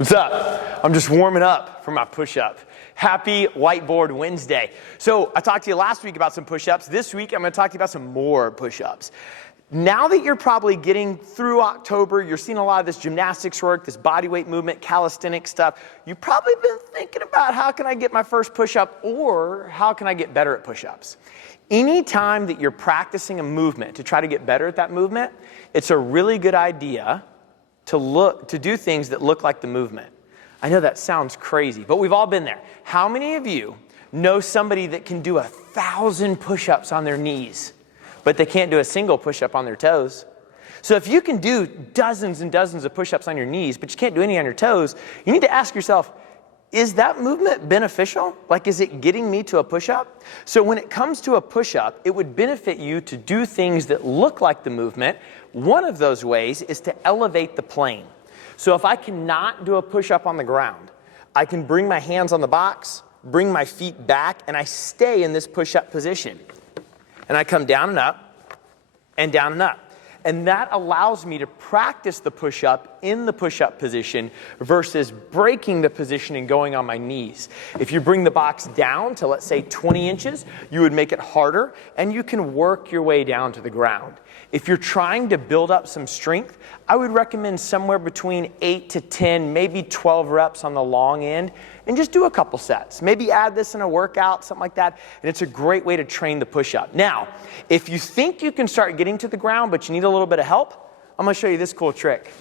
What's up? I'm just warming up for my push-up. Happy Whiteboard Wednesday. So I talked to you last week about some push-ups. This week I'm going to talk to you about some more push-ups. Now that you're probably getting through October, you're seeing a lot of this gymnastics work, this body weight movement, calisthenic stuff. You've probably been thinking about how can I get my first push-up or how can I get better at push-ups. Anytime that you're practicing a movement to try to get better at that movement, it's a really good idea to do things that look like the movement. I know that sounds crazy, but we've all been there. How many of you know somebody that can do 1,000 push-ups on their knees, but they can't do a single push-up on their toes? So if you can do dozens and dozens of push-ups on your knees, but you can't do any on your toes, you need to ask yourself, is that movement beneficial? Like, is it getting me to a push-up? So when it comes to a push-up, it would benefit you to do things that look like the movement. One of those ways is to elevate the plane. So if I cannot do a push-up on the ground, I can bring my hands on the box, bring my feet back, and I stay in this push-up position. And I come down and up, and down and up. And that allows me to practice the push-up in the push-up position versus breaking the position and going on my knees. If you bring the box down to, let's say, 20 inches, you would make it harder, and you can work your way down to the ground. If you're trying to build up some strength, I would recommend somewhere between 8 to 10, maybe 12 reps on the long end, and just do a couple sets. Maybe add this in a workout, something like that, and it's a great way to train the push-up. Now, if you think you can start getting to the ground, but you need a little bit of help, I'm going to show you this cool trick.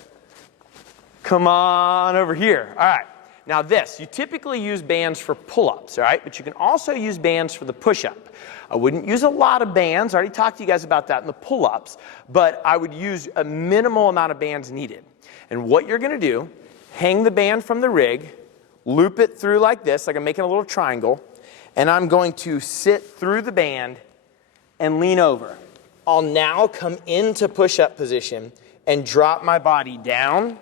Come on over here. All right. Now this, you typically use bands for pull-ups, all right? But you can also use bands for the push-up. I wouldn't use a lot of bands. I already talked to you guys about that in the pull-ups, but I would use a minimal amount of bands needed. And what you're going to do, hang the band from the rig, loop it through like this, like I'm making a little triangle, and I'm going to sit through the band and lean over. I'll now come into push-up position and drop my body down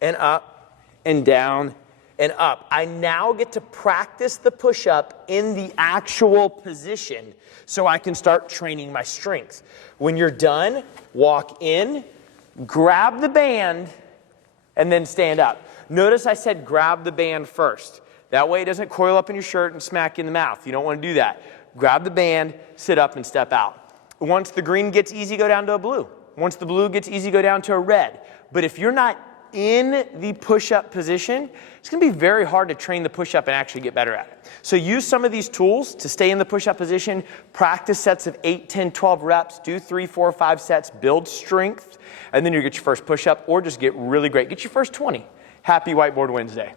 and up and down and up. I now get to practice the push-up in the actual position so I can start training my strength. When you're done, walk in, grab the band, and then stand up. Notice I said grab the band first. That way it doesn't coil up in your shirt and smack you in the mouth. You don't want to do that. Grab the band, sit up, and step out. Once the green gets easy, go down to a blue. Once the blue gets easy, go down to a red. But if you're not in the push-up position, it's going to be very hard to train the push-up and actually get better at it. So use some of these tools to stay in the push-up position, practice sets of 8, 10, 12 reps, do 3, 4, 5 sets, build strength, and then you get your first push-up or just get really great. Get your first 20. Happy Whiteboard Wednesday.